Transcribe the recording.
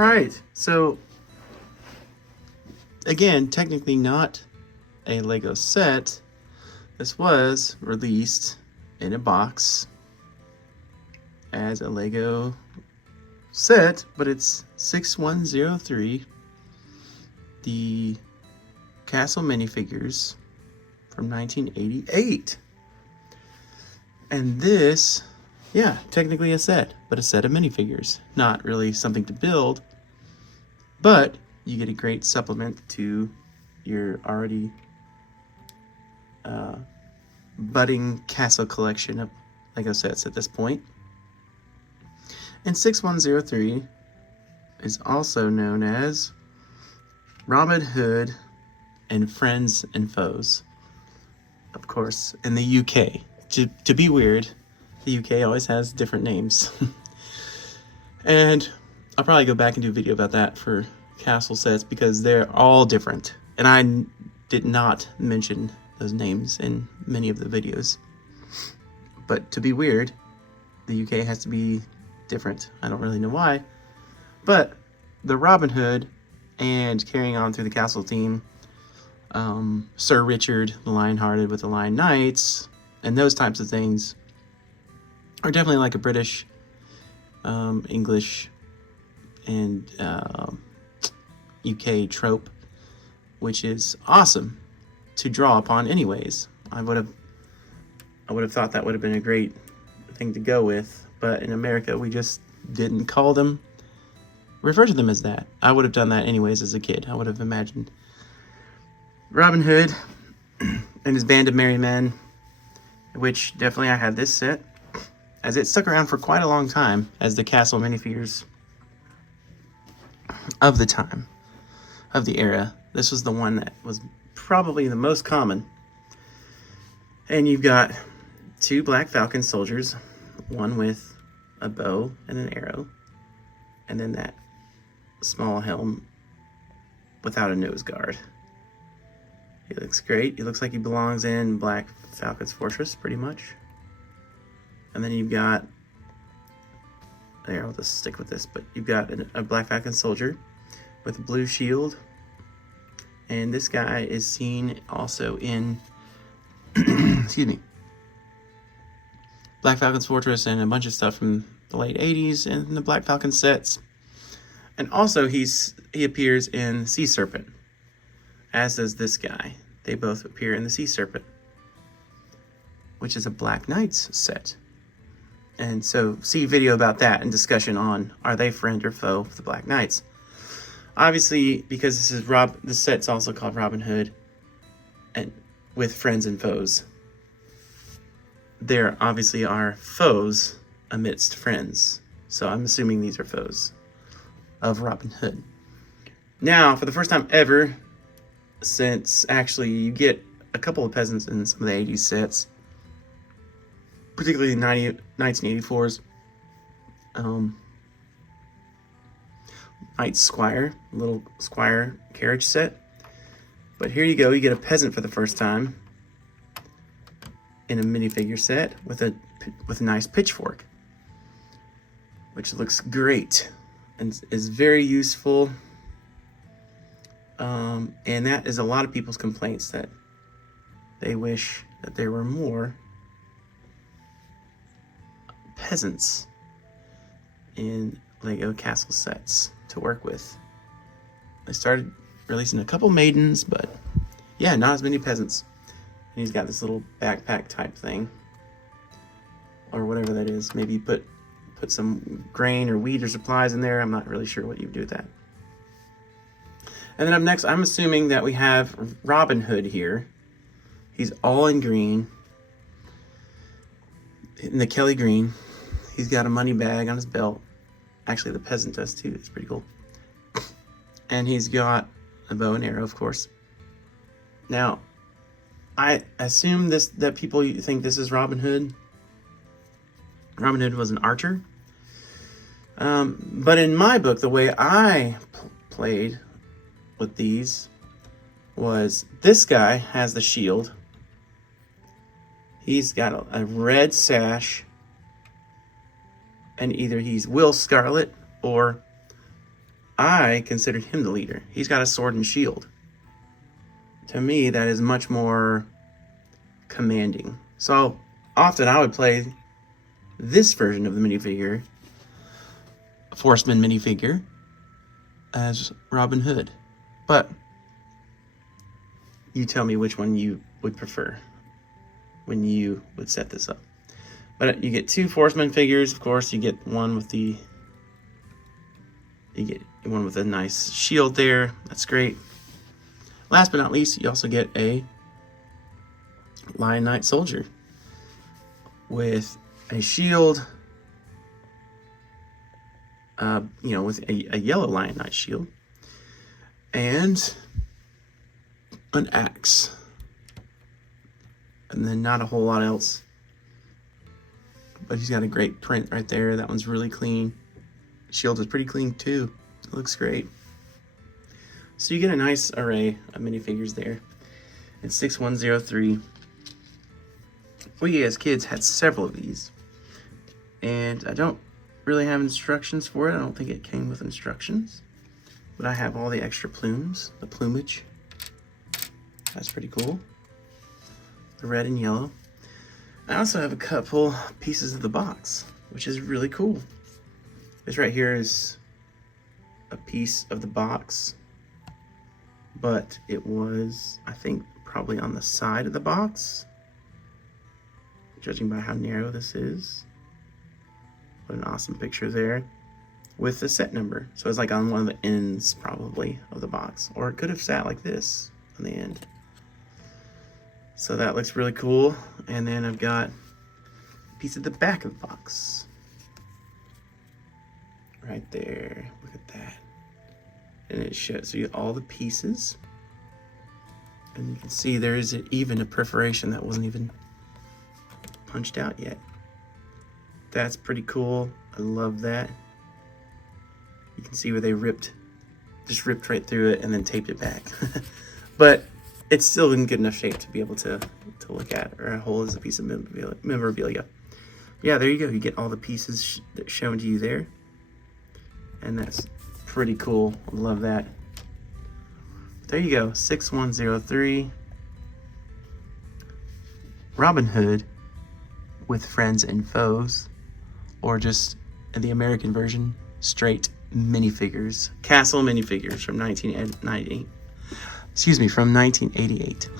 right, so again, technically not a Lego set. This was released in a box as a Lego set, but it's 6103, the Castle Minifigures from 1988. And this, yeah, technically a set, but a set of minifigures. Not really something to build, but you get a great supplement to your already budding castle collection of Lego sets at this point. And 6103 is also known as Robin Hood and Friends and Foes. Of course, in the UK. To be weird, the UK always has different names. And I'll probably go back and do a video about that for castle sets because they're all different. And I did not mention those names in many of the videos. But to be weird, the UK has to be different. I don't really know why. But the Robin Hood and carrying on through the castle theme, Sir Richard the Lionhearted with the Lion Knights, and those types of things are definitely like a British, English, and UK trope, which is awesome to draw upon anyways. I would have thought that would have been a great thing to go with, but in America we just didn't refer to them as that. I would have done that anyways as a kid. I would have imagined Robin Hood and his band of merry men, which definitely I had this set, as it stuck around for quite a long time as the Castle Minifigures of the time, of the era. This was the one that was probably the most common. And you've got two Black Falcon soldiers, one with a bow and an arrow, and then that small helm without a nose guard. He looks great. He looks like he belongs in Black Falcon's fortress, pretty much. And then you've got, there, I'll just stick with this, but you've got a Black Falcon soldier with a blue shield. And this guy is seen also in, excuse me, Black Falcon's fortress and a bunch of stuff from the late 80s and the Black Falcon sets. And also he appears in Sea Serpent, as does this guy. They both appear in the Sea Serpent, which is a Black Knights set. And so see a video about that and discussion on, are they friend or foe of the Black Knights? Obviously, because this set's also called Robin Hood and with friends and foes, there obviously are foes amidst friends. So I'm assuming these are foes of Robin Hood. Now, for the first time ever, since actually you get a couple of peasants in some of the 80s sets, particularly the 1984's Knight Squire, little Squire carriage set. But here you go, you get a peasant for the first time in a minifigure set with a nice pitchfork, which looks great and is very useful. And that is a lot of people's complaints, that they wish that there were more peasants in Lego castle sets to work with. They started releasing a couple maidens, but yeah, not as many peasants. And he's got this little backpack type thing, or whatever that is. Maybe put some grain or wheat or supplies in there. I'm not really sure what you do with that. And then up next, I'm assuming that we have Robin Hood here. He's all in green, in the Kelly green. He's got a money bag on his belt. Actually, the peasant does too. It's pretty cool. And he's got a bow and arrow, of course. Now, I assume that people think this is Robin Hood. Robin Hood was an archer. But in my book, the way I played with these was, this guy has the shield. He's got a red sash, and either he's Will Scarlet or I considered him the leader. He's got a sword and shield. To me, that is much more commanding. So often I would play this version of the minifigure, Forceman minifigure, as Robin Hood. But you tell me which one you would prefer when you would set this up. But you get 2 Forceman figures, of course. You get one with the a nice shield there. That's great. Last but not least, you also get a Lion Knight soldier with a shield, with a yellow Lion Knight shield and an axe, and then not a whole lot else. But he's got a great print right there. That one's really clean. Shield is pretty clean too. It looks great. So you get a nice array of minifigures there. In 6103. We as kids had several of these. And I don't really have instructions for it. I don't think it came with instructions. But I have all the extra plumes, the plumage. That's pretty cool. The red and yellow. I also have a couple pieces of the box, which is really cool. This right here is a piece of the box, but it was, I think, probably on the side of the box, judging by how narrow this is. What an awesome picture there with the set number. So it's like on one of the ends probably of the box, or it could have sat like this on the end. So that looks really cool. And then I've got a piece of the back of the box right there. Look at that. And it shows you all the pieces, and you can see there is even a perforation that wasn't even punched out yet. That's pretty cool. I love that. You can see where they just ripped right through it and then taped it back. But it's still in good enough shape to be able to look at, or hold as a piece of memorabilia. Yeah, there you go. You get all the pieces shown to you there. And that's pretty cool. I love that. There you go. 6103. Robin Hood with friends and foes. Or just the American version, straight minifigures. Castle Minifigures from 1988.